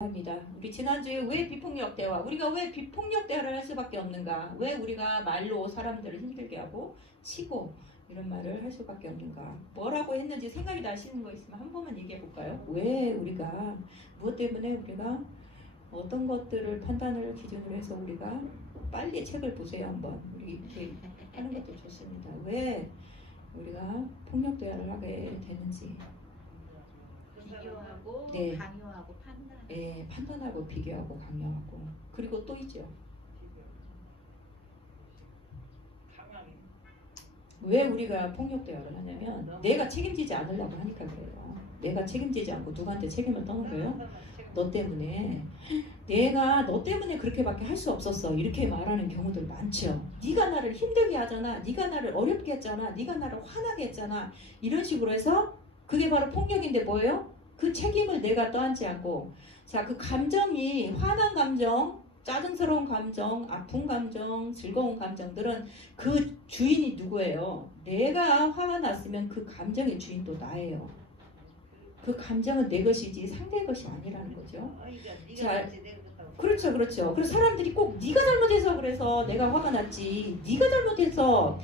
합니다. 우리 지난주에 왜 비폭력 대화, 우리가 왜 비폭력 대화를 할 수밖에 없는가, 왜 우리가 말로 사람들을 힘들게 하고 치고 이런 말을 할 수밖에 없는가, 뭐라고 했는지 생각이 나시는 거 있으면 한 번만 얘기해 볼까요? 왜 우리가, 무엇 때문에 우리가 어떤 것들을 판단을 기준으로 해서 우리가 빨리 책을 보세요. 한번 우리 이렇게 하는 것도 좋습니다. 왜 우리가 폭력 대화를 하게 되는지. 비교하고 네. 강요하고 판단. 예, 판단하고 비교하고 강요하고. 그리고 또 있죠. 왜 우리가 폭력 대화를 하냐면 내가 책임지지 않으려고 하니까 그래요. 내가 책임지지 않고 누구한테 책임을 떠는 거예요? 너 때문에. 내가 너 때문에 그렇게밖에 할 수 없었어. 이렇게 말하는 경우들 많죠. 네가 나를 힘들게 하잖아. 네가 나를 어렵게 했잖아. 네가 나를 화나게 했잖아. 이런 식으로 해서 그게 바로 폭력인데 뭐예요? 그 책임을 내가 떠안지 않고, 자, 그 감정이 화난 감정, 짜증스러운 감정, 아픈 감정, 즐거운 감정들은 그 주인이 누구예요? 내가 화가 났으면 그 감정의 주인도 나예요. 그 감정은 내 것이지 상대의 것이 아니라는 거죠. 자, 그렇죠, 그렇죠. 그래서 사람들이 꼭 네가 잘못해서 그래서 내가 화가 났지, 네가 잘못해서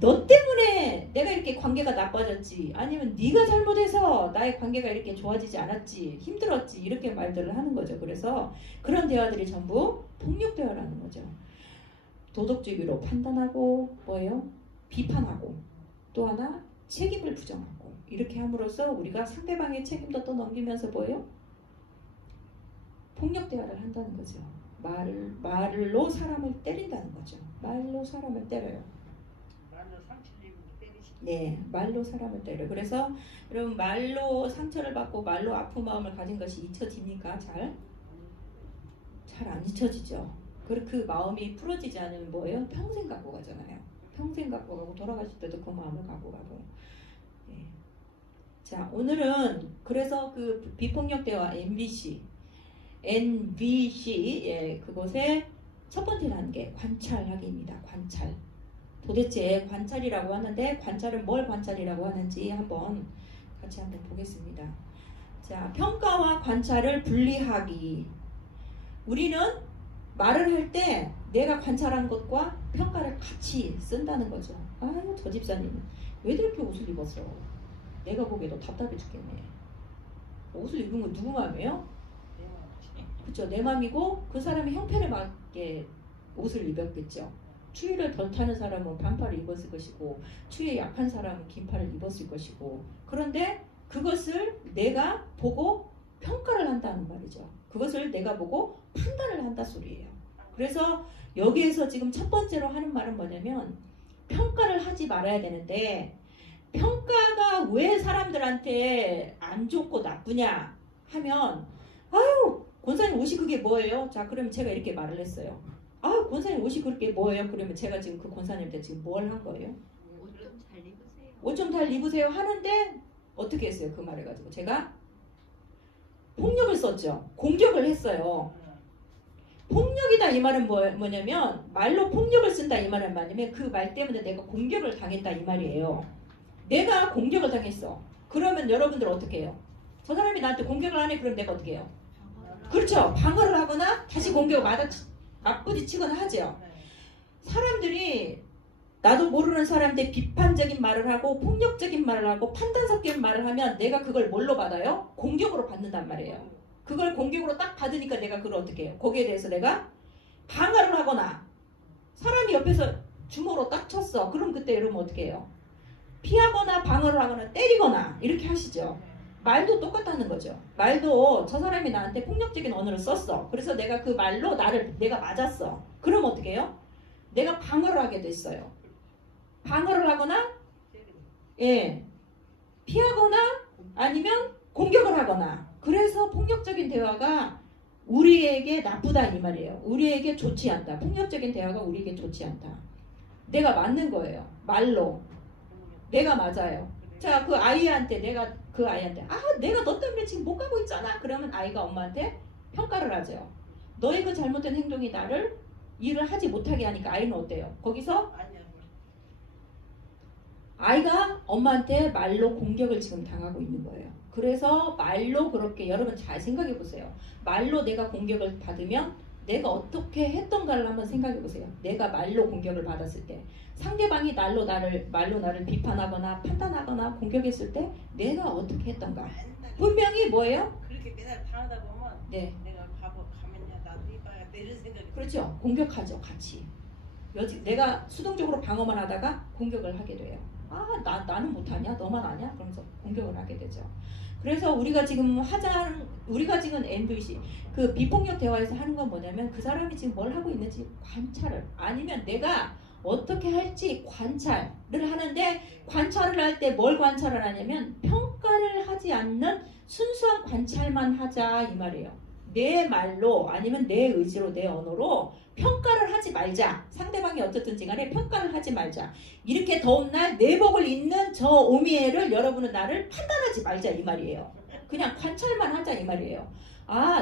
너 때문에 내가 이렇게 관계가 나빠졌지, 아니면 네가 잘못해서 나의 관계가 이렇게 좋아지지 않았지, 힘들었지, 이렇게 말들을 하는 거죠. 그래서 그런 대화들이 전부 폭력 대화라는 거죠. 도덕주의로 판단하고 뭐예요? 비판하고, 또 하나 책임을 부정하고, 이렇게 함으로써 우리가 상대방의 책임도 또 넘기면서 뭐예요? 폭력 대화를 한다는 거죠. 말로 사람을 때린다는 거죠. 말로 사람을 때려요. 네, 말로 사람을 때려. 그래서 여러분, 말로 상처를 받고 말로 아픈 마음을 가진 것이 잊혀집니까? 잘 안 잊혀지죠. 그 마음이 풀어지지 않으면 뭐예요? 평생 갖고 가잖아요. 평생 갖고 가고 돌아가실 때도 그 마음을 갖고 가고. 네. 자, 오늘은 그래서 그 비폭력 대화 NVC, 예, 그곳의 첫 번째 단계 관찰하기입니다. 관찰. 도대체 관찰이라고 하는데 관찰은 뭘 관찰이라고 하는지 같이 한번 보겠습니다. 자, 평가와 관찰을 분리하기. 우리는 말을 할 때 내가 관찰한 것과 평가를 같이 쓴다는 거죠. 아유, 저 집사님 왜 저렇게 옷을 입었어? 내가 보기에도 답답해 죽겠네. 옷을 입은 건 누구 마음이에요? 그렇죠. 내 마음이고 그 사람의 형편에 맞게 옷을 입었겠죠. 추위를 덜 타는 사람은 반팔을 입었을 것이고, 추위에 약한 사람은 긴팔을 입었을 것이고, 그런데 그것을 내가 보고 평가를 한다는 말이죠. 그것을 내가 보고 판단을 한다 소리예요. 그래서 여기에서 지금 첫 번째로 하는 말은 뭐냐면, 평가를 하지 말아야 되는데, 평가가 왜 사람들한테 안 좋고 나쁘냐 하면, 아유, 권사님 옷이 그게 뭐예요? 자, 그러면 제가 이렇게 말을 했어요. 아, 권사님 옷이 그렇게 뭐예요? 그러면 제가 지금 그 권사님한테 지금 뭘 한 거예요? 옷 좀 잘 입으세요. 옷 좀 잘 입으세요 하는데 어떻게 했어요? 그 말을 가지고 제가 폭력을 썼죠. 공격을 했어요. 폭력이다 이 말은 뭐냐면, 말로 폭력을 쓴다 이 말은 뭐냐면 그 말 때문에 내가 공격을 당했다 이 말이에요. 내가 공격을 당했어. 그러면 여러분들 어떻게 해요? 저 사람이 나한테 공격을 하네. 그럼 내가 어떻게 해요? 그렇죠. 방어를 하거나 다시 공격을 맞부딪히거나 하죠. 사람들이 나도 모르는 사람한테 비판적인 말을 하고 폭력적인 말을 하고 판단 섞인 말을 하면 내가 그걸 뭘로 받아요? 공격으로 받는단 말이에요. 그걸 공격으로 딱 받으니까 내가 그걸 어떻게 해요? 거기에 대해서 내가 방어를 하거나, 사람이 옆에서 주먹으로 딱 쳤어. 그럼 그때 여러분 어떻게 해요? 피하거나 방어를 하거나 때리거나 이렇게 하시죠. 말도 똑같다는 거죠. 말도 저 사람이 나한테 폭력적인 언어를 썼어. 그래서 내가 그 말로 내가 맞았어. 그럼 어떻게 해요? 내가 방어를 하게 됐어요. 방어를 하거나, 예, 피하거나 아니면 공격을 하거나. 그래서 폭력적인 대화가 우리에게 나쁘다 이 말이에요. 우리에게 좋지 않다. 폭력적인 대화가 우리에게 좋지 않다. 내가 맞는 거예요. 말로. 내가 맞아요. 자, 그 아이한테 내가 너 때문에 지금 못 가고 있잖아. 그러면 아이가 엄마한테 평가를 하죠. 너의 그 잘못된 행동이 나를 일을 하지 못하게 하니까 아이는 어때요? 거기서 아이가 엄마한테 말로 공격을 지금 당하고 있는 거예요. 그래서 말로 그렇게 여러분 잘 생각해 보세요. 말로 내가 공격을 받으면 내가 어떻게 했던가를 한번 생각해 보세요. 내가 말로 공격을 받았을 때 상대방이 말로 나를 비판하거나 판단하거나 공격했을 때 내가 어떻게 했던가. 분명히 뭐예요? 그렇게 맨날 당하다 보면 네. 내가 바보 가면야 나도 이봐야 이런 생각이 그렇죠. 공격하죠. 같이. 내가 수동적으로 방어만 하다가 공격을 하게 돼요. 나는 못하냐? 너만 아냐? 그러면서 공격을 하게 되죠. 그래서 우리가 지금 MVC 그 비폭력 대화에서 하는 건 뭐냐면 그 사람이 지금 뭘 하고 있는지 관찰을 아니면 내가 어떻게 할지 관찰을 하는데 관찰을 할 때 뭘 관찰을 하냐면 평가를 하지 않는 순수한 관찰만 하자 이 말이에요. 내 말로 아니면 내 의지로 내 언어로 평가를 하지 말자. 상대방이 어떻든지 간에 평가를 하지 말자. 이렇게 더운 날 내복을 입는 저 오미애를 여러분은 나를 판단하지 말자 이 말이에요. 그냥 관찰만 하자 이 말이에요.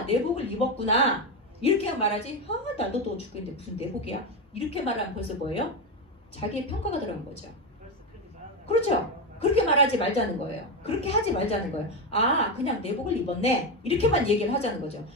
내복을 입었구나. 이렇게 말하지. 나도 또 죽겠는데 무슨 내복이야. 이렇게 말하면 벌써 뭐예요? 자기의 평가가 들어간 거죠. 그렇죠. 그렇게 말하지 말자는 거예요. 그렇게 하지 말자는 거예요. 그냥 내복을 입었네. 이렇게만 얘기를 하자는 거죠.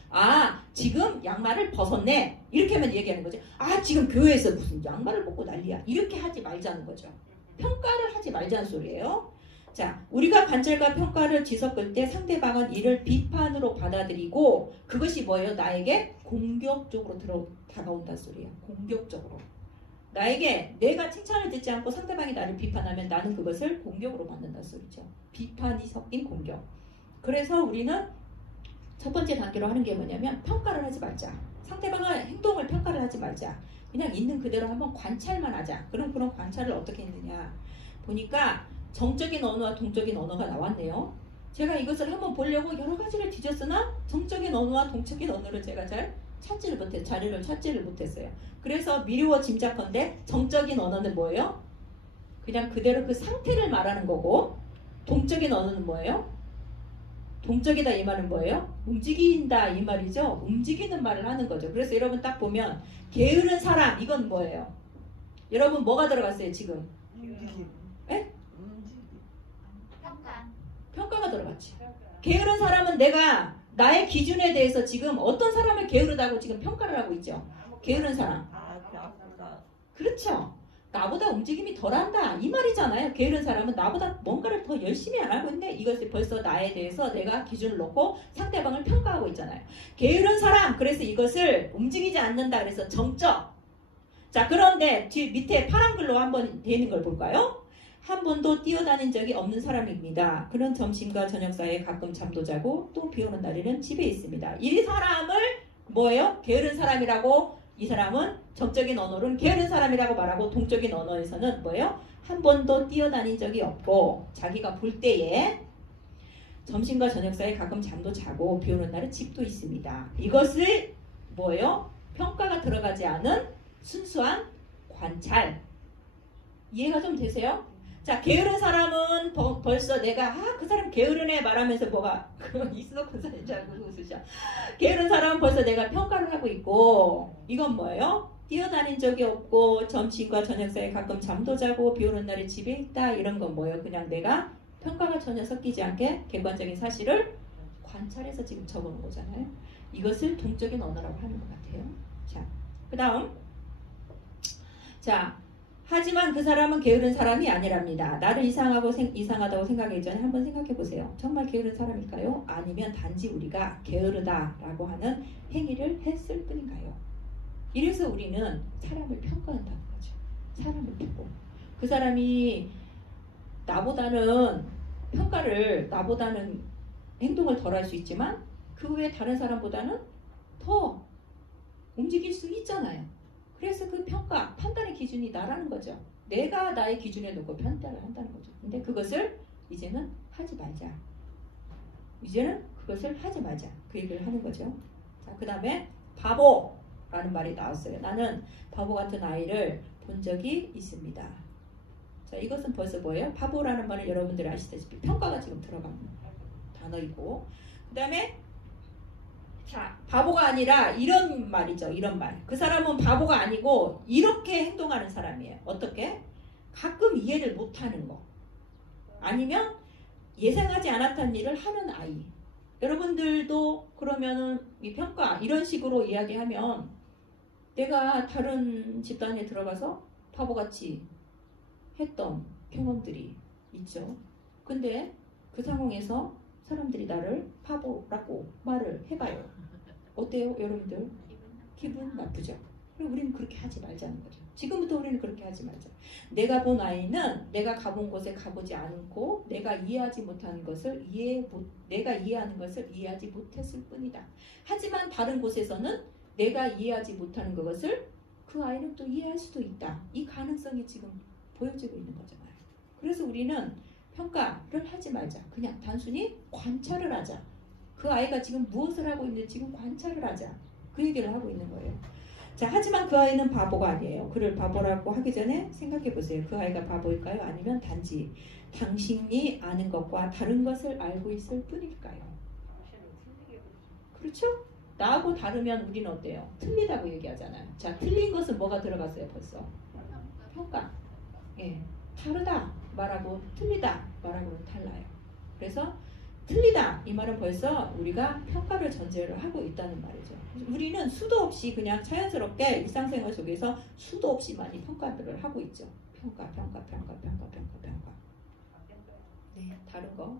지금 양말을 벗었네. 이렇게만 얘기하는 거죠. 지금 교회에서 무슨 양말을 벗고 난리야. 이렇게 하지 말자는 거죠. 평가를 하지 말자는 소리예요. 자, 우리가 관찰과 평가를 뒤섞을 때 상대방은 이를 비판으로 받아들이고 그것이 뭐예요? 나에게 공격적으로 다가온다는 소리예요. 공격적으로. 나에게 내가 칭찬을 듣지 않고 상대방이 나를 비판하면 나는 그것을 공격으로 받는다는 소리죠. 비판이 섞인 공격. 그래서 우리는 첫 번째 단계로 하는 게 뭐냐면 평가를 하지 말자. 상대방의 행동을 평가를 하지 말자. 그냥 있는 그대로 한번 관찰만 하자. 그런 관찰을 어떻게 했느냐. 보니까 정적인 언어와 동적인 언어가 나왔네요. 제가 이것을 한번 보려고 여러 가지를 뒤졌으나 정적인 언어와 동적인 언어를 제가 잘 자료를 찾지를 못했어요. 그래서 미루어 짐작컨대 정적인 언어는 뭐예요? 그냥 그대로 그 상태를 말하는 거고 동적인 언어는 뭐예요? 동적이다 이 말은 뭐예요? 움직인다 이 말이죠. 움직이는 말을 하는 거죠. 그래서 여러분 딱 보면 게으른 사람 이건 뭐예요? 여러분 뭐가 들어갔어요 지금? 에? 평가가 들어갔지. 게으른 사람은 내가 나의 기준에 대해서 지금 어떤 사람을 게으르다고 지금 평가를 하고 있죠. 게으른 사람. 그렇죠. 나보다 움직임이 덜한다 이 말이잖아요. 게으른 사람은 나보다 뭔가를 더 열심히 안 하고 있는데 이것을 벌써 나에 대해서 내가 기준을 놓고 상대방을 평가하고 있잖아요. 게으른 사람 그래서 이것을 움직이지 않는다 그래서 정적. 자 그런데 뒤 밑에 파란 글로 한번 되어 있는 걸 볼까요? 한 번도 뛰어다닌 적이 없는 사람입니다. 그는 점심과 저녁 사이에 가끔 잠도 자고 또 비오는 날에는 집에 있습니다. 이 사람을 뭐예요? 게으른 사람이라고 이 사람은 정적인 언어로는 게으른 사람이라고 말하고 동적인 언어에서는 뭐예요? 한 번도 뛰어다닌 적이 없고 자기가 볼 때에 점심과 저녁 사이에 가끔 잠도 자고 비오는 날은 집도 있습니다. 이것을 뭐예요? 평가가 들어가지 않은 순수한 관찰. 이해가 좀 되세요? 자, 게으른 사람은 벌써 내가 그 사람 게으르네 말하면서 뭐가 이수덕 권사님 줄 알고 웃으셔. 게으른 사람은 벌써 내가 평가를 하고 있고 이건 뭐예요? 뛰어다닌 적이 없고 점심과 저녁 사이에 가끔 잠도 자고 비 오는 날에 집에 있다 이런 건 뭐예요? 그냥 내가 평가가 전혀 섞이지 않게 객관적인 사실을 관찰해서 지금 적어놓은 거잖아요. 이것을 동적인 언어라고 하는 것 같아요. 자, 그 다음 하지만 그 사람은 게으른 사람이 아니랍니다. 나를 이상하다고 생각하기 전에 한번 생각해 보세요. 정말 게으른 사람일까요? 아니면 단지 우리가 게으르다라고 하는 행위를 했을 뿐인가요? 이래서 우리는 사람을 평가한다는 거죠. 사람을 보고 그 사람이 나보다는 행동을 덜 할 수 있지만 그 외에 다른 사람보다는 더 움직일 수 있잖아요. 그래서 그 판단의 기준이 나라는 거죠. 내가 나의 기준에 놓고 판단을 한다는 거죠. 근데 그것을 이제는 하지 말자. 그 얘기를 하는 거죠. 자, 그 다음에 바보라는 말이 나왔어요. 나는 바보 같은 아이를 본 적이 있습니다. 자, 이것은 벌써 뭐예요? 바보라는 말은 여러분들이 아시다시피 평가가 지금 들어간 단어이고 그 다음에 자, 바보가 아니라 이런 말이죠. 이런 말. 그 사람은 바보가 아니고 이렇게 행동하는 사람이에요. 어떻게? 가끔 이해를 못하는 거. 아니면 예상하지 않았던 일을 하는 아이. 여러분들도 그러면은 이 평가 이런 식으로 이야기하면 내가 다른 집단에 들어가서 바보같이 했던 경험들이 있죠. 근데 그 상황에서 사람들이 나를 바보라고 말을 해봐요. 어때요, 여러분들? 기분 나쁘죠? 그럼 우리는 그렇게 하지 말자는 거죠. 지금부터 우리는 그렇게 하지 말자. 내가 본 아이는 내가 가본 곳에 가보지 않고 내가 이해하지 못하는 것을 내가 이해하는 것을 이해하지 못했을 뿐이다. 하지만 다른 곳에서는 내가 이해하지 못하는 그것을 그 아이는 또 이해할 수도 있다. 이 가능성이 지금 보여지고 있는 거잖아요. 그래서 우리는 평가를 하지 말자. 그냥 단순히 관찰을 하자. 그 아이가 지금 무엇을 하고 있는지 지금 관찰을 하자. 그 얘기를 하고 있는 거예요. 자, 하지만 그 아이는 바보가 아니에요. 그를 바보라고 하기 전에 생각해 보세요. 그 아이가 바보일까요? 아니면 단지 당신이 아는 것과 다른 것을 알고 있을 뿐일까요? 그렇죠? 나하고 다르면 우리는 어때요? 틀리다고 얘기하잖아요. 자, 틀린 것은 뭐가 들어갔어요 벌써? 평가. 예, 다르다 말하고 틀리다 말하고는 달라요. 그래서 틀리다 이 말은 벌써 우리가 평가를 전제를 하고 있다는 말이죠. 우리는 수도 없이 그냥 자연스럽게 일상생활 속에서 수도 없이 많이 평가들을 하고 있죠. 평가. 네, 다른 거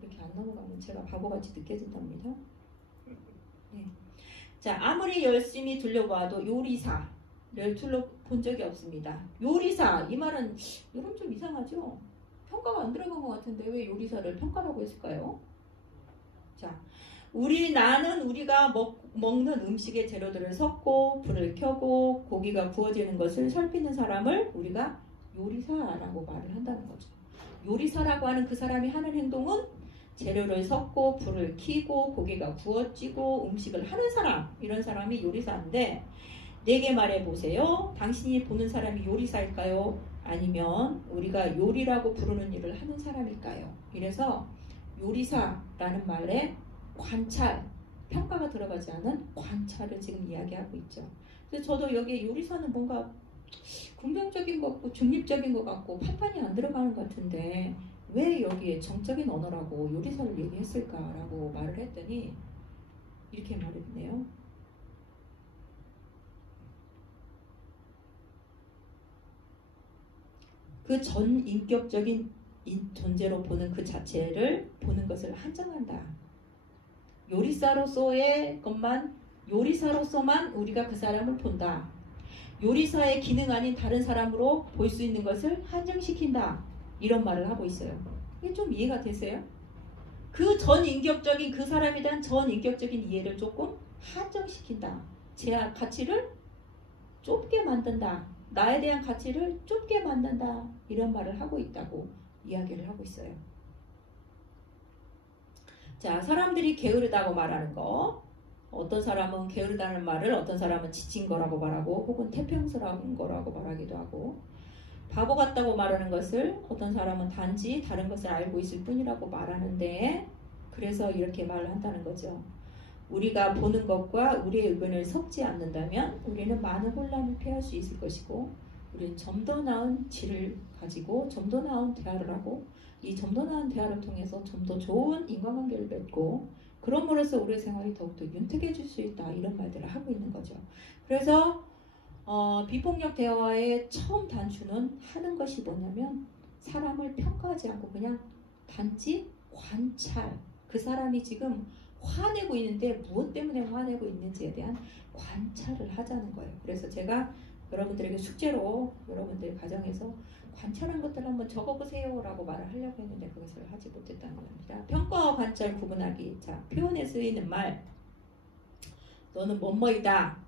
이렇게 안 넘어가면 제가 바보같이 느껴진답니다. 네. 자, 아무리 열심히 둘러봐도 요리사를 둘러본 적이 없습니다. 요리사 이 말은 여러분 좀 이상하죠? 평가가 안 들어간 것 같은데 왜 요리사를 평가라고 했을까요? 자, 나는 우리가 먹는 음식의 재료들을 섞고 불을 켜고 고기가 구워지는 것을 살피는 사람을 우리가 요리사라고 말을 한다는 거죠. 요리사라고 하는 그 사람이 하는 행동은 재료를 섞고 불을 켜고 고기가 구워지고 음식을 하는 사람, 이런 사람이 요리사인데 내게 말해보세요. 당신이 보는 사람이 요리사일까요? 아니면 우리가 요리라고 부르는 일을 하는 사람일까요? 이래서 요리사라는 말에 관찰, 평가가 들어가지 않은 관찰을 지금 이야기하고 있죠. 그래서 저도 여기에 요리사는 뭔가 긍정적인 것 같고 중립적인 것 같고 판단이 안 들어가는 것 같은데 왜 여기에 정적인 언어라고 요리사를 얘기했을까라고 말을 했더니 이렇게 말했네요. 그 전인격적인 존재로 보는 그 자체를 보는 것을 한정한다. 요리사로서만 우리가 그 사람을 본다. 요리사의 기능 아닌 다른 사람으로 볼 수 있는 것을 한정시킨다. 이런 말을 하고 있어요. 이게 좀 이해가 되세요? 그 전인격적인 그 사람에 대한 전인격적인 이해를 조금 한정시킨다. 제 가치를 좁게 만든다. 나에 대한 가치를 좁게 만든다. 이런 말을 하고 있다고 이야기를 하고 있어요. 자, 사람들이 게으르다고 말하는 거. 어떤 사람은 게으르다는 말을 어떤 사람은 지친 거라고 말하고 혹은 태평스러운 거라고 말하기도 하고 바보 같다고 말하는 것을 어떤 사람은 단지 다른 것을 알고 있을 뿐이라고 말하는데 그래서 이렇게 말을 한다는 거죠. 우리가 보는 것과 우리의 의견을 섞지 않는다면 우리는 많은 혼란을 피할 수 있을 것이고 우리는 좀 더 나은 질을 가지고 좀 더 나은 대화를 하고 이 좀 더 나은 대화를 통해서 좀 더 좋은 인간관계를 맺고 그럼으로써 우리의 생활이 더욱더 윤택해질 수 있다. 이런 말들을 하고 있는 거죠. 그래서 비폭력 대화의 처음 단추는 하는 것이 뭐냐면 사람을 평가하지 않고 그냥 단지 관찰. 그 사람이 지금 화내고 있는데 무엇 때문에 화내고 있는지에 대한 관찰을 하자는 거예요. 그래서 제가 여러분들에게 숙제로 여러분들 가정에서 관찰한 것들을 한번 적어보세요 라고 말을 하려고 했는데 그것을 하지 못했다는 겁니다. 평가와 관찰 구분하기. 자, 표현에 쓰이는 말 너는 뭐뭐이다.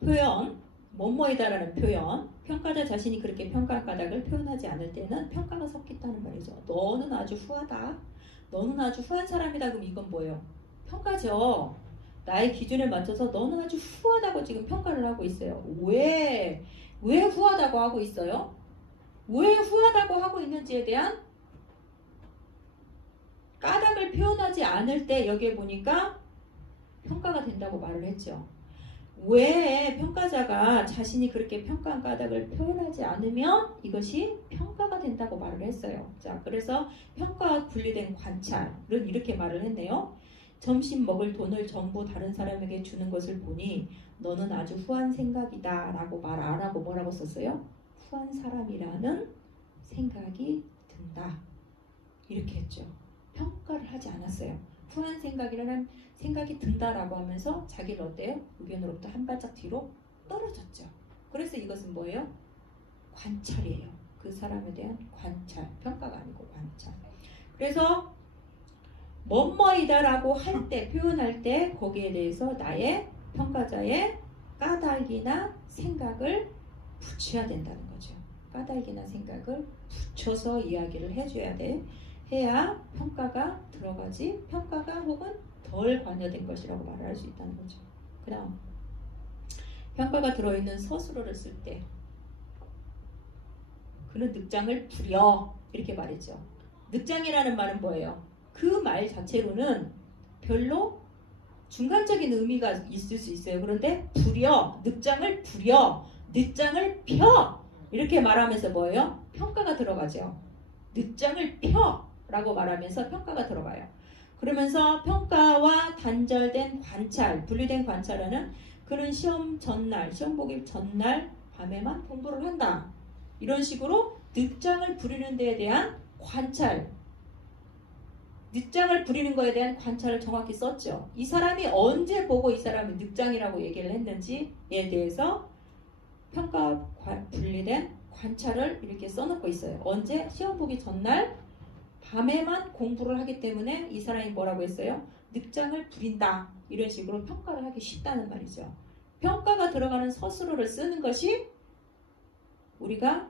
표현 뭐뭐이다 라는 표현. 평가자 자신이 그렇게 평가할 까닭을 표현하지 않을 때는 평가가 섞였다는 말이죠. 너는 아주 후하다. 너는 아주 후한 사람이다. 그럼 이건 뭐예요? 평가죠. 나의 기준에 맞춰서 너는 아주 후하다고 지금 평가를 하고 있어요. 왜 후하다고 하고 있어요? 왜 후하다고 하고 있는지에 대한 까닭을 표현하지 않을 때 여기에 보니까 평가가 된다고 말을 했죠. 왜 평가자가 자신이 그렇게 평가한 까닭을 표현하지 않으면 이것이 평가가 된다고 말을 했어요. 자, 그래서 평가와 분리된 관찰은 이렇게 말을 했네요. 점심 먹을 돈을 전부 다른 사람에게 주는 것을 보니 너는 아주 후한 생각이다 라고 말 안 하고 뭐라고 썼어요? 후한 사람이라는 생각이 든다. 이렇게 했죠. 평가를 하지 않았어요. 후한 생각이라는 생각이 든다라고 하면서 자기를 어때요? 의견으로부터 한 발짝 뒤로 떨어졌죠. 그래서 이것은 뭐예요? 관찰이에요. 그 사람에 대한 관찰. 평가가 아니고 관찰. 그래서 뭐뭐이다라고 할 때, 표현할 때 거기에 대해서 나의 평가자의 까닭이나 생각을 붙여야 된다는 거죠. 까닭이나 생각을 붙여서 이야기를 해줘야 돼. 해야 평가가 들어가지, 평가가 혹은 덜 관여된 것이라고 말을 할 수 있다는 거죠. 그 다음 평가가 들어있는 서술어를 쓸 때 그는 늑장을 부려 이렇게 말했죠. 늑장이라는 말은 뭐예요? 그 말 자체로는 별로 중간적인 의미가 있을 수 있어요. 그런데 부려, 늑장을 부려, 늑장을 펴 이렇게 말하면서 뭐예요? 평가가 들어가죠. 늑장을 펴 라고 말하면서 평가가 들어가요. 그러면서 평가와 단절된 관찰, 분리된 관찰은 그는 시험 전날, 시험 보기 전날 밤에만 공부를 한다. 이런 식으로 늑장을 부리는 데에 대한 관찰, 늑장을 부리는 것에 대한 관찰을 정확히 썼죠. 이 사람이 언제 보고 이 사람을 늑장이라고 얘기를 했는지에 대해서 평가와 분리된 관찰을 이렇게 써놓고 있어요. 언제? 시험 보기 전날 밤에만 공부를 하기 때문에 이 사람이 뭐라고 했어요? 늑장을 부린다. 이런 식으로 평가를 하기 쉽다는 말이죠. 평가가 들어가는 서술어를 쓰는 것이 우리가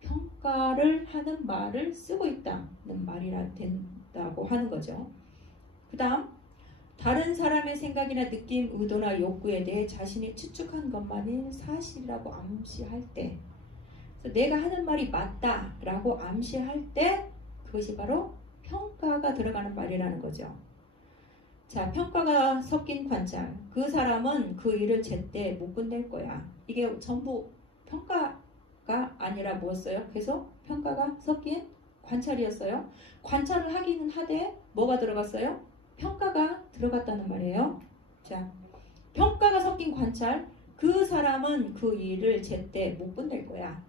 평가를 하는 말을 쓰고 있다는 말이라 된다고 하는 거죠. 그 다음 다른 사람의 생각이나 느낌, 의도나 욕구에 대해 자신이 추측한 것만이 사실이라고 암시할 때, 그래서 내가 하는 말이 맞다라고 암시할 때 그것이 바로 평가가 들어가는 말이라는 거죠. 자, 평가가 섞인 관찰. 그 사람은 그 일을 제때 못 끝낼 거야. 이게 전부 평가가 아니라 뭐였어요? 계속 평가가 섞인 관찰이었어요. 관찰을 하기는 하되 뭐가 들어갔어요? 평가가 들어갔다는 말이에요. 자, 평가가 섞인 관찰. 그 사람은 그 일을 제때 못 끝낼 거야.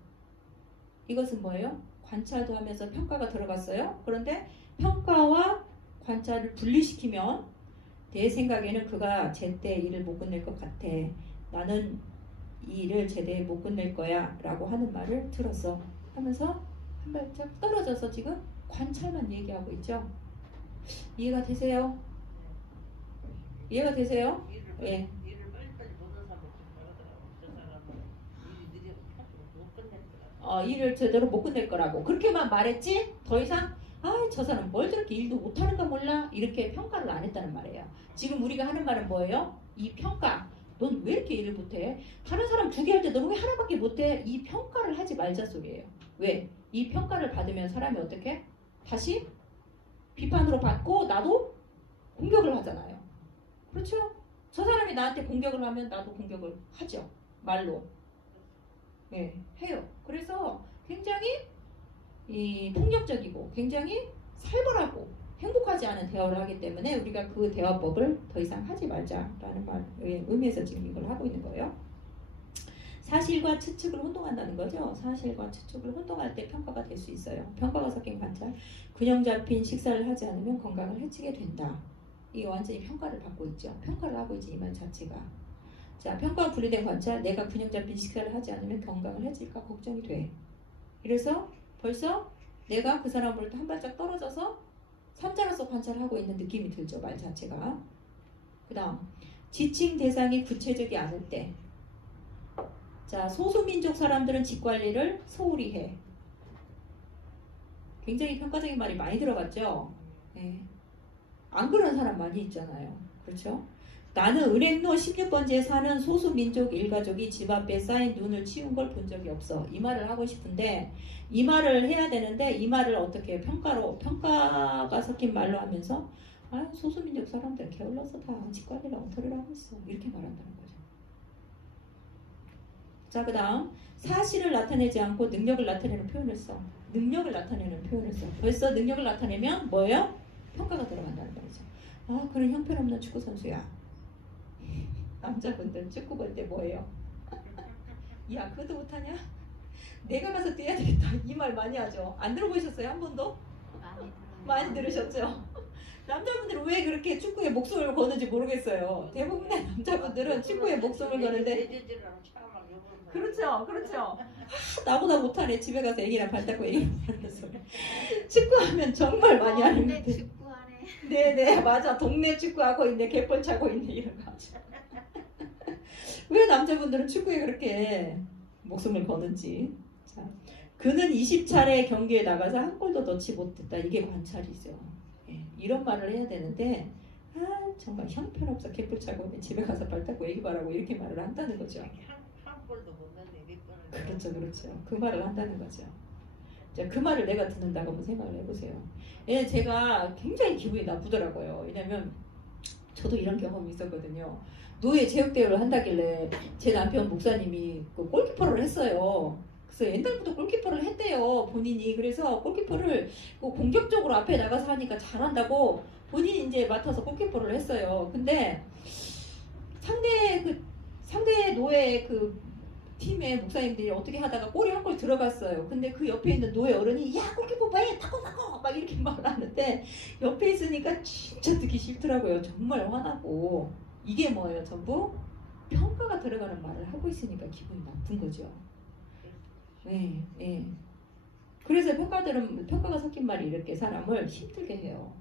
이것은 뭐예요? 관찰도 하면서 평가가 들어갔어요. 그런데 평가와 관찰을 분리시키면 내 생각에는 그가 제때 일을 못 끝낼 것 같아. 나는 이 일을 제때 못 끝낼 거야 라고 하는 말을 들었어 하면서 한 발짝 떨어져서 지금 관찰만 얘기하고 있죠. 이해가 되세요? 이해가 되세요? 예. 일을 빨리빨리 모든 사람을 잘하더라고. 저 사람은 일이 느려 못 끝냈더라고. 일을 제대로 못 끝낼 거라고 그렇게만 말했지 더 이상 저 사람 뭘 저렇게 일도 못하는가 몰라 이렇게 평가를 안 했다는 말이에요. 지금 우리가 하는 말은 뭐예요? 이 평가. 넌 왜 이렇게 일을 못해? 다른 사람 2개 할 때 너 왜 하나밖에 못해? 이 평가를 하지 말자 소리예요. 왜? 이 평가를 받으면 사람이 어떻게? 다시 비판으로 받고 나도 공격을 하잖아요. 그렇죠? 저 사람이 나한테 공격을 하면 나도 공격을 하죠. 말로. 네, 해요. 그래서 굉장히 폭력적이고 굉장히 살벌하고 행복하지 않은 대화를 하기 때문에 우리가 그 대화법을 더 이상 하지 말자라는 의미에서 지금 이걸 하고 있는 거예요. 사실과 추측을 혼동한다는 거죠. 사실과 추측을 혼동할 때 평가가 될 수 있어요. 평가가 섞인 관찰. 균형 잡힌 식사를 하지 않으면 건강을 해치게 된다. 이게 완전히 평가를 받고 있죠. 평가를 하고 있지 이 말 자체가. 자, 평가와 분리된 관찰. 내가 균형 잡힌 식사를 하지 않으면 건강을 해칠까 걱정이 돼. 이래서 벌써 내가 그 사람으로부터 한 발짝 떨어져서 삼자로서 관찰하고 있는 느낌이 들죠. 말 자체가. 그 다음 지칭 대상이 구체적이 않을 때. 자, 소수민족 사람들은 집관리를 소홀히 해. 굉장히 평가적인 말이 많이 들어갔죠. 네. 안 그런 사람 많이 있잖아요. 그렇죠? 나는 은행로 16번지에 사는 소수민족 일가족이 집 앞에 쌓인 눈을 치운 걸 본 적이 없어. 이 말을 하고 싶은데 이 말을 해야 되는데 이 말을 어떻게 평가가 섞인 말로 하면서 소수민족 사람들은 게을러서 다 집 관리를 엉터리로 하고 있어. 이렇게 말한다는 거죠. 자, 그 다음 사실을 나타내지 않고 능력을 나타내는 표현을 써. 능력을 나타내는 표현을 써. 벌써 능력을 나타내면 뭐예요? 평가가 들어간다는 말이죠. 아, 그런 형편없는 축구 선수야. 남자분들 축구 볼 때 뭐예요? 야, 그것도 못하냐? 내가 가서 뛰어야 되겠다. 이 말 많이 하죠. 안 들어보셨어요? 한 번도? 많이 들어요. 많이 들으셨죠? 남자분들은 왜 그렇게 축구에 목숨을 거는지 모르겠어요. 대부분의 남자분들은 축구에 목숨을 거는데 그렇죠, 그렇죠. 아, 나보다 못하네. 집에 가서 애기랑 발 닦고 애기랑 하는 소리. 축구하면 정말 많이 하는 동네 건데. 축구하네. 네네, 맞아. 동네 축구하고 있네, 갯벌 차고 있네, 이런 거 하죠. 왜 남자분들은 축구에 그렇게 목숨을 거는지. 자, 그는 20차례 경기에 나가서 한 골도 넣지 못했다. 이게 관찰이죠. 예, 이런 말을 해야 되는데, 아, 정말 형편없어. 갯벌 차고 있네. 집에 가서 발 닦고 애기 바라고 이렇게 말을 한다는 거죠. 한 골도 못 넣는데 몇 골을 그렇죠, 그렇죠. 그 말을 한다는 거죠. 자, 그 말을 내가 듣는다고 한번 생각을 해보세요. 예, 제가 굉장히 기분이 나쁘더라고요. 왜냐면 저도 이런 경험이 있었거든요. 노예 체육대회를 한다길래 제 남편 목사님이 그 골키퍼를 했어요. 그래서 옛날부터 골키퍼를 했대요, 본인이. 그래서 골키퍼를 그 공격적으로 앞에 나가서 하니까 잘한다고 본인이 이제 맡아서 골키퍼를 했어요. 근데 상대 노예 그 팀의 목사님들이 어떻게 하다가 골이 한 골 들어갔어요. 근데 그 옆에 있는 노예 어른이 야, 골키퍼 빨리 타고 막 이렇게 말을 하는데 옆에 있으니까 진짜 듣기 싫더라고요. 정말 화나고. 이게 뭐예요? 전부 평가가 들어가는 말을 하고 있으니까 기분이 나쁜 거죠. 네, 네. 그래서 평가가 섞인 말이 이렇게 사람을 힘들게 해요.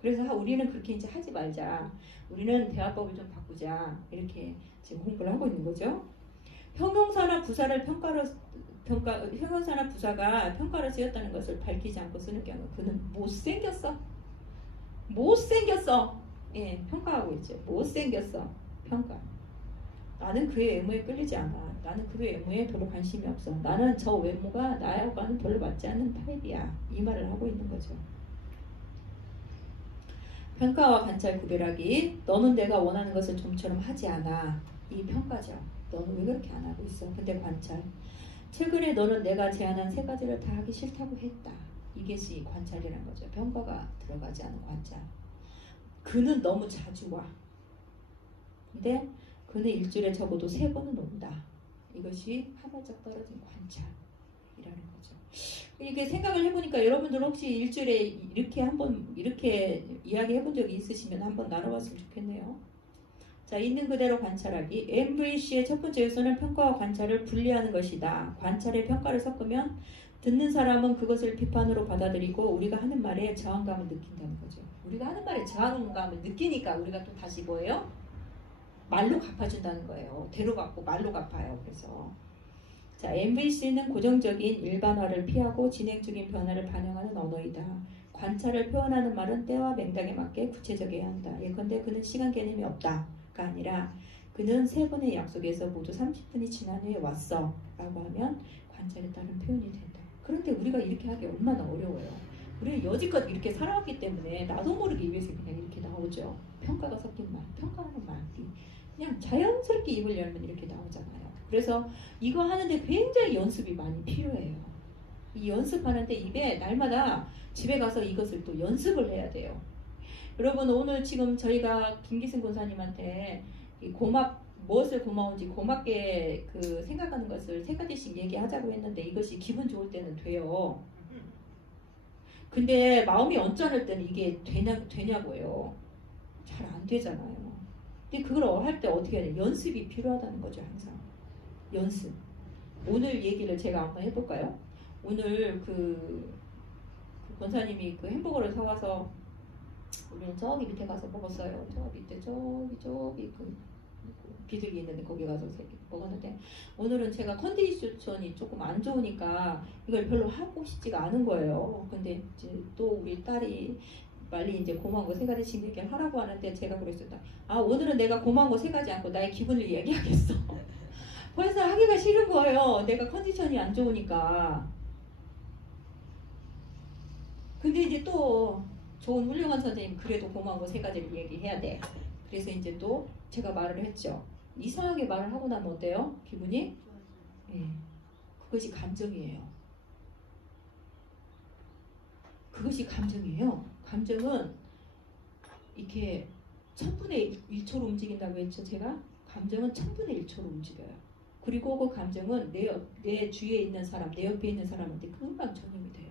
그래서 우리는 그렇게 이제 하지 말자. 우리는 대화법을 좀 바꾸자. 이렇게 지금 공부를 하고 있는 거죠. 형용사나 부사가 평가를 쓰였다는 것을 밝히지 않고 쓰는 경우 그는 못생겼어. 예, 평가하고 있죠. 못생겼어. 평가. 나는 그의 외모에 끌리지 않아. 나는 그의 외모에 별로 관심이 없어. 나는 저 외모가 나하고는 별로 맞지 않는 타입이야. 이 말을 하고 있는 거죠. 평가와 관찰 구별하기. 너는 내가 원하는 것을 좀처럼 하지 않아. 이 평가죠. 너는 왜 그렇게 안 하고 있어? 근데 관찰. 최근에 너는 내가 제안한 3가지를 다 하기 싫다고 했다. 이것이 관찰이라는 거죠. 평가가 들어가지 않은 관찰. 그는 너무 자주 와. 근데 그는 일주일에 적어도 3번은 온다. 이것이 한 발짝 떨어진 관찰이라는 거죠. 이게 생각을 해보니까 여러분들 혹시 일주일에 이렇게 이야기해 본 적이 있으시면 한번 나눠봤으면 좋겠네요. 자, 있는 그대로 관찰하기. MVC의 첫 번째 요소는 평가와 관찰을 분리하는 것이다. 관찰에 평가를 섞으면 듣는 사람은 그것을 비판으로 받아들이고 우리가 하는 말에 저항감을 느낀다는 거죠. 우리가 하는 말에 저항감을 느끼니까 우리가 또 다시 뭐예요? 말로 갚아준다는 거예요. 대로 갚고 말로 갚아요. 그래서 자, MVC는 고정적인 일반화를 피하고 진행 중인 변화를 반영하는 언어이다. 관찰을 표현하는 말은 때와 맥락에 맞게 구체적이어야 한다. 예컨대 그는 시간 개념이 없다가 아니라 그는 3번의 약속에서 모두 30분이 지난 후에 왔어 라고 하면 관찰에 따른 표현이 된다. 그런데 우리가 이렇게 하기 얼마나 어려워요. 우리는 여지껏 이렇게 살아왔기 때문에 나도 모르게 입에서 그냥 이렇게 나오죠. 평가가 섞인 말, 평가하는 말이 그냥 자연스럽게 입을 열면 이렇게 나오잖아요. 그래서 이거 하는데 굉장히 연습이 많이 필요해요. 이 연습하는데 이게 날마다 집에 가서 이것을 또 연습을 해야 돼요. 여러분 오늘 지금 저희가 김기승 권사님한테 무엇을 고마운지 고맙게 그 생각하는 것을 3가지씩 얘기하자고 했는데 이것이 기분 좋을 때는 돼요. 근데 마음이 언짢을 때는 이게 되냐고요. 잘 안 되잖아요. 근데 그걸 할 때 어떻게 해야 돼? 연습이 필요하다는 거죠. 항상 연습. 오늘 얘기를 제가 한번 해볼까요? 오늘 그 권사님이 그 햄버거를 사와서 우리는 저기 밑에 가서 먹었어요. 저 밑에 저기 그 비둘기 있는데 거기 가서 먹었는데 오늘은 제가 컨디션이 조금 안 좋으니까 이걸 별로 하고 싶지가 않은 거예요. 근데 이제 또 우리 딸이 빨리 이제 고마운 거 3가지씩 얘기를 하라고 하는데 제가 그랬었다. 아, 오늘은 내가 고마운 거 3가지 않고 나의 기분을 얘기하겠어. 벌써 하기가 싫은 거예요. 내가 컨디션이 안 좋으니까. 근데 이제 또 좋은 훌륭한 선생님 그래도 고마운 거 3가지를 얘기해야 돼. 그래서 이제 또 제가 말을 했죠. 이상하게 말을 하고 나면 어때요? 기분이? 예. 그것이 감정이에요. 그것이 감정이에요. 감정은 이렇게 1000분의 1초로 움직인다고 했죠. 제가 감정은 1000분의 1초로 움직여요. 그리고 그 감정은 내 주위에 있는 사람, 내 옆에 있는 사람한테 금방 전염이 돼요.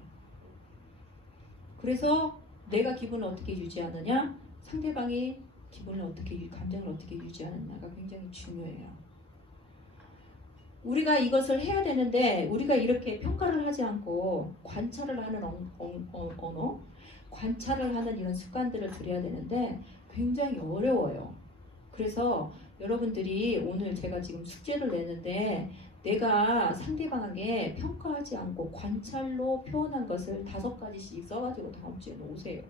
그래서 내가 기분을 어떻게 유지하느냐, 상대방이 기분을 어떻게, 감정을 어떻게 유지하느냐가 굉장히 중요해요. 우리가 이것을 해야 되는데 우리가 이렇게 평가를 하지 않고 관찰을 하는 언어, 관찰을 하는 이런 습관들을 들여야 되는데 굉장히 어려워요. 그래서 여러분들이 오늘 제가 지금 숙제를 내는데 내가 상대방에게 평가하지 않고 관찰로 표현한 것을 5가지씩 써가지고 다음 주에 오세요.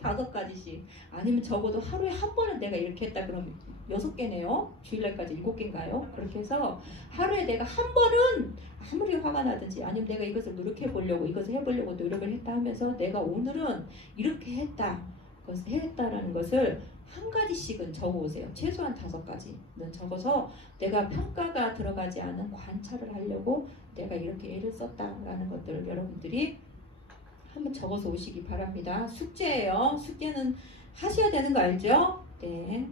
5가지씩. 아니면 적어도 하루에 한 번은 내가 이렇게 했다 그러면 6개네요. 주일날까지 7개인가요? 그렇게 해서 하루에 내가 한 번은 아무리 화가 나든지 아니면 내가 이것을 노력해 보려고 이것을 해보려고 노력을 했다 하면서 내가 오늘은 이렇게 했다. 그것을 했다라는 것을 한 가지씩은 적어오세요. 최소한 5가지는 적어서 내가 평가가 들어가지 않은 관찰을 하려고 내가 이렇게 애를 썼다라는 것들을 여러분들이 한번 적어서 오시기 바랍니다. 숙제예요. 숙제는 하셔야 되는 거 알죠? 네.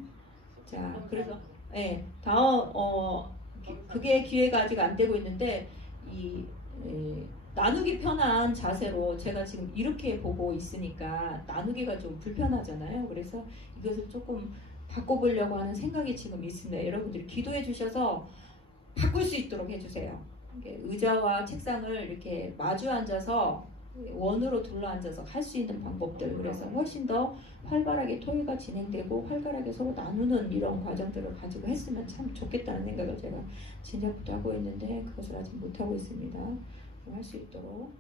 자, 그래서 네, 다음 그게 기회가 아직 안 되고 있는데 나누기 편한 자세로 제가 지금 이렇게 보고 있으니까 나누기가 좀 불편하잖아요. 그래서 이것을 조금 바꿔보려고 하는 생각이 지금 있습니다. 여러분들이 기도해 주셔서 바꿀 수 있도록 해주세요. 의자와 책상을 이렇게 마주 앉아서 원으로 둘러앉아서 할 수 있는 방법들, 그래서 훨씬 더 활발하게 토의가 진행되고 활발하게 서로 나누는 이런 과정들을 가지고 했으면 참 좋겠다는 생각을 제가 진작부터 하고 있는데 그것을 아직 못하고 있습니다. 할 수 있도록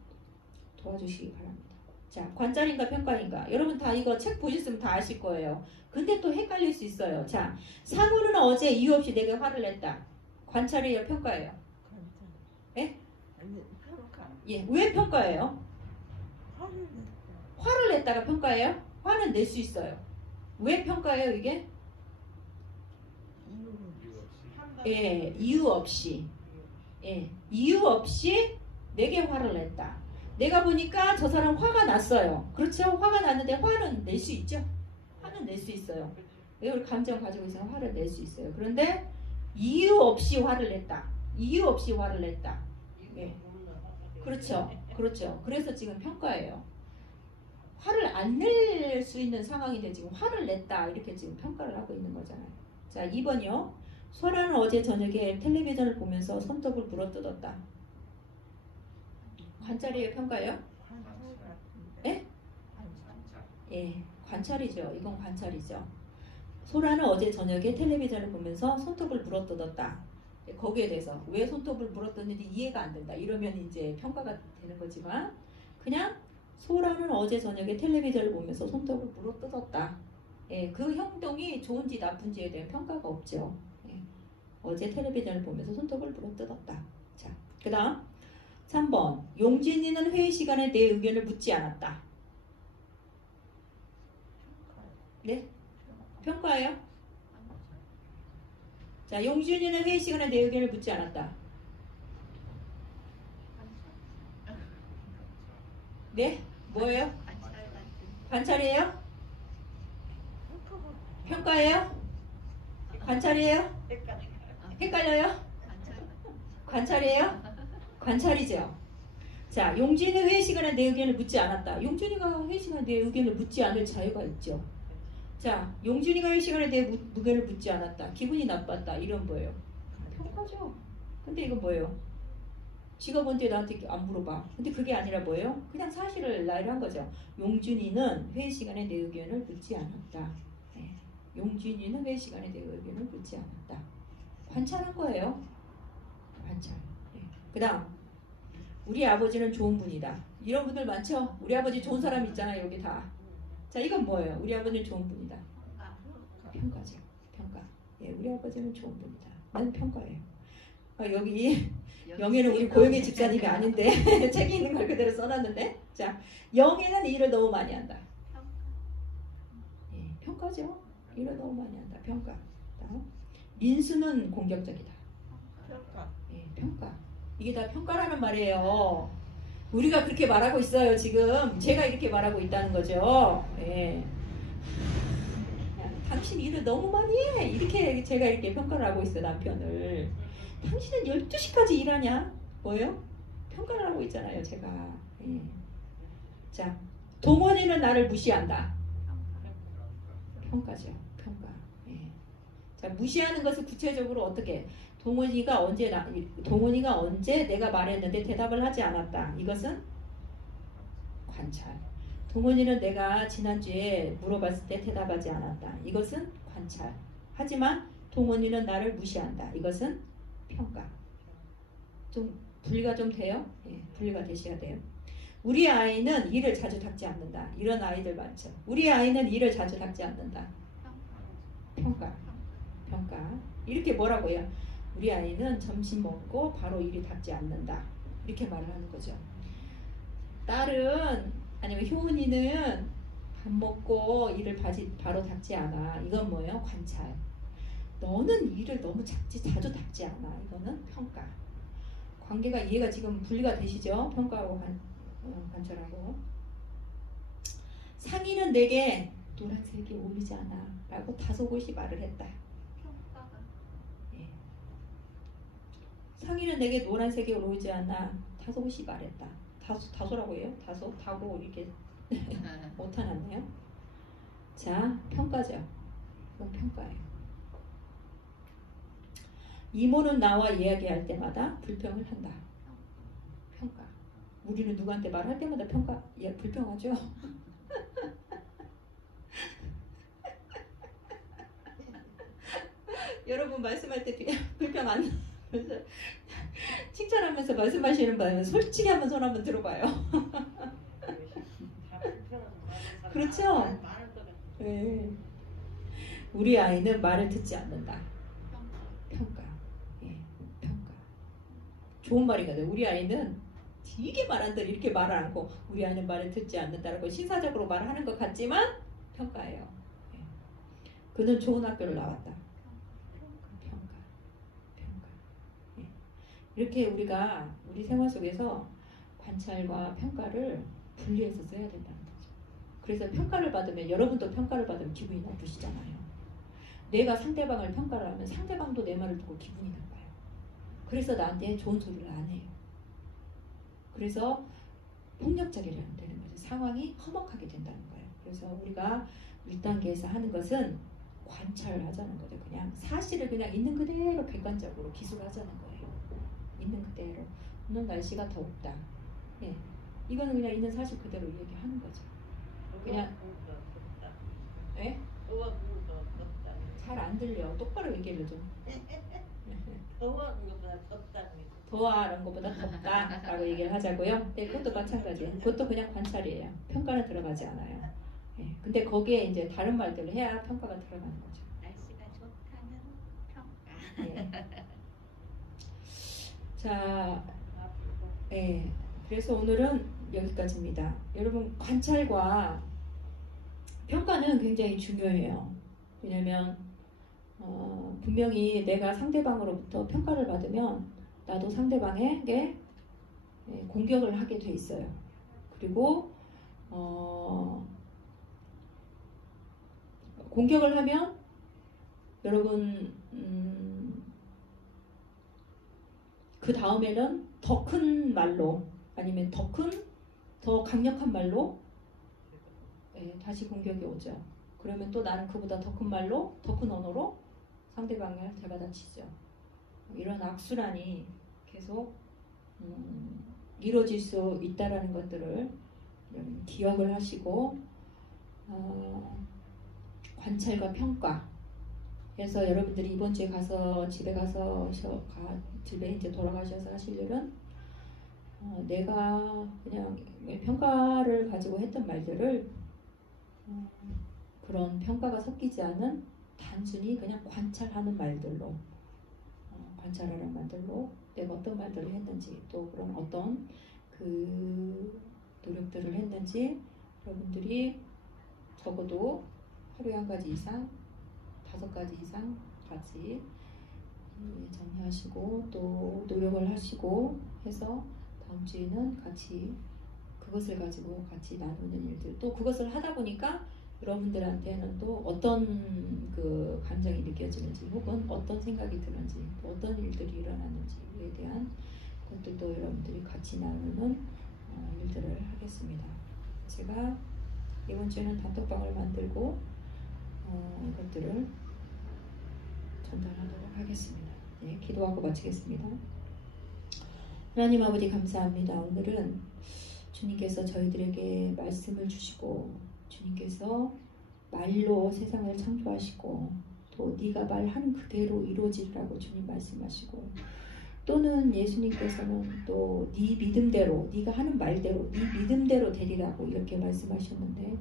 도와주시기 바랍니다. 자, 관찰인가 평가인가? 여러분 다 이거 책 보셨으면 다 아실 거예요. 근데 또 헷갈릴 수 있어요. 자, 상우는 어제 이유 없이 내게 화를 냈다. 관찰이에요, 평가예요? 예? 예, 왜 평가예요? 화를 냈다가 평가예요? 화는 낼 수 있어요. 왜 평가예요, 이게? 예, 이유 없이. 예, 이유 없이 내게 화를 냈다. 내가 보니까 저 사람 화가 났어요. 그렇죠? 화가 났는데 화는 낼 수 있죠? 화는 낼 수 있어요. 우리 감정 가지고 있으면 화를 낼 수 있어요. 그런데 이유 없이 화를 냈다. 이유 없이 화를 냈다. 예. 그렇죠. 그렇죠. 그래서 지금 평가예요. 화를 안 낼 수 있는 상황인데 지금 화를 냈다. 이렇게 지금 평가를 하고 있는 거잖아요. 자, 2번이요. 소라는 어제 저녁에 텔레비전을 보면서 손톱을 부러뜯었다. 관찰이에요, 평가예요? 예? 예, 관찰이죠. 이건 관찰이죠. 소라는 어제 저녁에 텔레비전을 보면서 손톱을 부러뜯었다. 거기에 대해서 왜 손톱을 부러뜨는지 이해가 안 된다. 이러면 이제 평가가 되는 거지만 그냥 소라는 어제 저녁에 텔레비전을 보면서 손톱을 부러뜯었다. 예, 그 행동이 좋은지 나쁜지에 대한 평가가 없죠. 예, 어제 텔레비전을 보면서 손톱을 부러뜯었다. 자, 그 다음 3번. 용진이는 회의 시간에 내 의견을 묻지 않았다. 네? 평가예요? 자, 용준이는 회의 시간에 내 의견을 묻지 않았다. 네? 뭐예요? 관찰이에요? 평가예요? 관찰이에요? 헷갈려요? 관찰이에요? 관찰이죠. 자, 용준이는 회의 시간에 내 의견을 묻지 않았다. 용준이가 회의 시간에 내 의견을 묻지 않을 자유가 있죠. 자, 용준이가 회의 시간에 내 의견을 묻지 않았다. 기분이 나빴다. 이런 거예요. 평가죠. 근데 이건 뭐예요? 지가 뭔데 나한테 안 물어봐. 근데 그게 아니라 뭐예요? 그냥 사실을 나열을 한 거죠. 용준이는 회의 시간에 내 의견을 묻지 않았다. 네. 용준이는 회의 시간에 내 의견을 묻지 않았다. 관찰한 거예요. 관찰. 네. 그 다음 우리 아버지는 좋은 분이다. 이런 분들 많죠? 우리 아버지 좋은 사람 있잖아요. 여기 다. 자, 이건 뭐예요? 우리 아버지는 좋은 분이다. 평가죠. 평가. 예, 우리 아버지는 좋은 분이다. 난 평가예요. 아, 여기 영애는 우리 고영애 집사님이 아닌데 책에 있는 걸 그대로 써놨는데, 자, 영애는 일을 너무 많이 한다. 예, 평가죠. 일을 너무 많이 한다. 평가. 다음. 민수는 공격적이다. 평가. 예, 평가. 이게 다 평가라는 말이에요. 우리가 그렇게 말하고 있어요. 지금 제가 이렇게 말하고 있다는 거죠. 예. 당신 일을 너무 많이 해. 이렇게 제가 이렇게 평가를 하고 있어요. 남편을. 당신은 12시까지 일하냐? 뭐예요? 평가를 하고 있잖아요. 제가. 예. 자, 동원이는 나를 무시한다. 평가죠. 평가. 예. 자, 무시하는 것을 구체적으로 어떻게? 동원이가 언제 내가 말했는데 대답을 하지 않았다. 이것은 관찰. 동원이는 내가 지난주에 물어봤을 때 대답하지 않았다. 이것은 관찰. 하지만 동원이는 나를 무시한다. 이것은 평가. 좀 분리가 좀 돼요? 예, 분리가 되셔야 돼요. 우리 아이는 일을 자주 닦지 않는다. 이런 아이들 많죠. 우리 아이는 일을 자주 닦지 않는다. 평가. 평가. 이렇게 뭐라고요? 우리 아이는 점심 먹고 바로 일이 닿지 않는다. 이렇게 말을 하는 거죠. 딸은 아니면 효은이는 밥 먹고 일을 바로 닦지 않아. 이건 뭐예요? 관찰. 너는 일을 너무 자주 닦지 않아. 이거는 평가. 관계가 이해가 지금 분리가 되시죠? 평가하고 관찰하고. 상의는 내게 노란색이 어울리지 않아 라고 다소곳이 말을 했다. 상의는 내게 노란색이 어울리지 않아 다소곳이 말했다. 다소라고 해요? 다고 이렇게 못하놨네요. 자, 평가죠. 이건 평가예요. 이모는 나와 이야기할 때마다 불평을 한다. 평가. 우리는 누구한테 말할 때마다 불평하죠. 여러분 말씀할 때 불평 안 하면서 칭찬하면서 말씀하시는 바에 솔직히 한번 손 한번 들어봐요. 그렇죠? 네. 우리 아이는 말을 듣지 않는다. 평가. 예, 평가. 좋은 말이거든요. 우리 아이는 되게 말한다 이렇게 말을 않고 우리 아이는 말을 듣지 않는다라고 신사적으로 말하는 것 같지만 평가예요. 예. 그는 좋은 학교를 나왔다. 평가. 평가. 예. 이렇게 우리가 우리 생활 속에서 관찰과 평가를 분리해서 써야 된다는 거죠. 그래서 평가를 받으면 여러분도 평가를 받으면 기분이 나쁘시잖아요. 내가 상대방을 평가를 하면 상대방도 내 말을 듣고 기분이 나빠요. 그래서 나한테 좋은 소리를 안 해요. 그래서 폭력적이 되는 거죠. 상황이 험악하게 된다는 거예요. 그래서 우리가 1단계에서 하는 것은 관찰을 하자는 거죠. 그냥 사실을 그냥 있는 그대로 객관적으로 기술하자는 거예요. 있는 그대로. 오늘 날씨가 덥다. 예. 이거는 그냥 있는 사실 그대로 얘기하는 거죠. 그냥 예? 잘 안 들려. 똑바로 얘기를 좀. 더워하는 것보다 덥다는 게. 더워하는 것보다 덥다라고 얘기를 하자고요. 네, 그것도 마찬가지예요. 그것도 그냥 관찰이에요. 평가는 들어가지 않아요. 예. 근데 거기에 이제 다른 말들을 해야 평가가 들어가는 거죠. 날씨가 좋다는 평가. 예. 자, 예. 그래서 오늘은 여기까지입니다. 여러분 관찰과 평가는 굉장히 중요해요. 왜냐면 분명히 내가 상대방으로부터 평가를 받으면 나도 상대방에게 공격을 하게 돼 있어요. 그리고 공격을 하면 여러분 그 다음에는 더 큰 말로 아니면 더 강력한 말로 다시 공격이 오죠. 그러면 또 나는 그보다 더 큰 말로 더 큰 언어로 상대방을 대받아치죠. 이런 악순환이 계속 이루어질 수 있다라는 것들을 기억을 하시고 관찰과 평가 그래서 여러분들이 이번 주에 가서 집에 이제 돌아가셔서 하실 일은 내가 그냥 평가를 가지고 했던 말들을 그런 평가가 섞이지 않은 단순히 그냥 관찰하는 말들로 관찰하는 말들로 내가 어떤 말들을 했는지 또 그런 어떤 그 노력들을 했는지 여러분들이 적어도 하루에 1가지 이상 5가지 이상 같이 정리하시고 또 노력을 하시고 해서 다음 주에는 같이 그것을 가지고 같이 나누는 일들, 또 그것을 하다 보니까 여러분들한테는 또 어떤 그 감정이 느껴지는지 혹은 어떤 생각이 드는지 또 어떤 일들이 일어나는지에 대한 것들도 여러분들이 같이 나누는 일들을 하겠습니다. 제가 이번 주에는 단톡방을 만들고 이것들을 전달하도록 하겠습니다. 네, 기도하고 마치겠습니다. 하나님 아버지 감사합니다. 오늘은 주님께서 저희들에게 말씀을 주시고 주님께서 말로 세상을 창조하시고 또 네가 말하는 그대로 이루어지라고 주님 말씀하시고 또는 예수님께서는 또 네 믿음대로 네가 하는 말대로 네 믿음대로 되리라고 이렇게 말씀하셨는데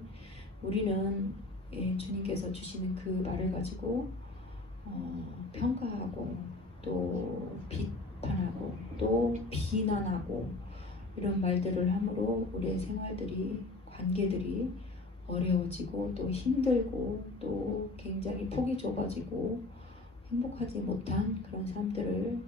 우리는 주님께서 주시는 그 말을 가지고 평가하고 또 비판하고 또 비난하고 이런 말들을 함으로 우리의 생활들이 관계들이 어려워지고 또 힘들고 또 굉장히 폭이 좁아지고 행복하지 못한 그런 삶들을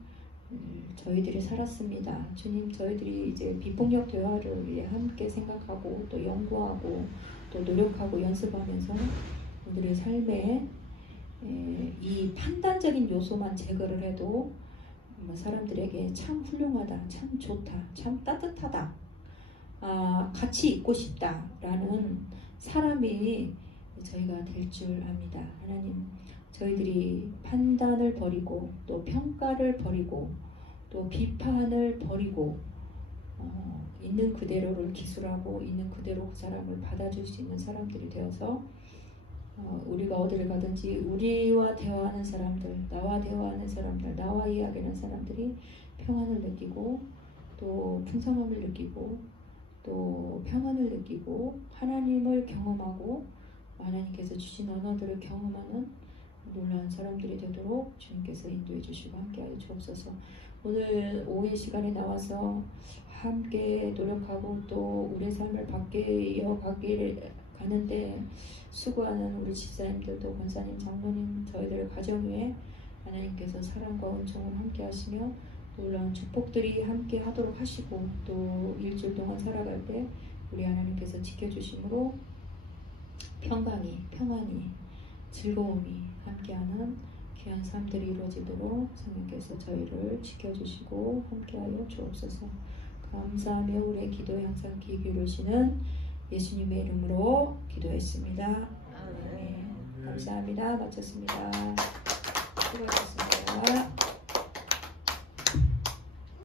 저희들이 살았습니다. 주님, 저희들이 이제 비폭력 대화를 위해 함께 생각하고 또 연구하고 또 노력하고 연습하면서 우리의 삶에 이 판단적인 요소만 제거를 해도 사람들에게 참 훌륭하다, 참 좋다, 참 따뜻하다, 같이 있고 싶다 라는 사람이 저희가 될 줄 압니다. 하나님, 저희들이 판단을 버리고 또 평가를 버리고 또 비판을 버리고 있는 그대로를 기술하고 있는 그대로 그 사람을 받아줄 수 있는 사람들이 되어서 우리가 어디를 가든지 우리와 대화하는 사람들, 나와 대화하는 사람들, 나와 이야기하는 사람들이 평안을 느끼고 또 풍성함을 느끼고 또 평안을 느끼고 하나님을 경험하고 하나님께서 주신 언어들을 경험하는 놀라운 사람들이 되도록 주님께서 인도해 주시고 함께하여 주옵소서. 오늘 오후의 시간에 나와서 함께 노력하고 또 우리의 삶을 바뀌어 가는데 수고하는 우리 집사님들도 권사님, 장로님, 저희들의 가정 위에 하나님께서 사랑과 은총을 함께 하시며 놀라운 축복들이 함께 하도록 하시고 또 일주일 동안 살아갈 때 우리 하나님께서 지켜주심으로 평강이, 평안이, 즐거움이 함께하는 귀한 삶들이 이루어지도록 성령께서 저희를 지켜주시고 함께하여 주옵소서. 감사하며 우리의 기도에 항상 귀 기울이시는 예수님의 이름으로 기도했습니다. 네, 감사합니다. 마쳤습니다. 수고하셨습니다.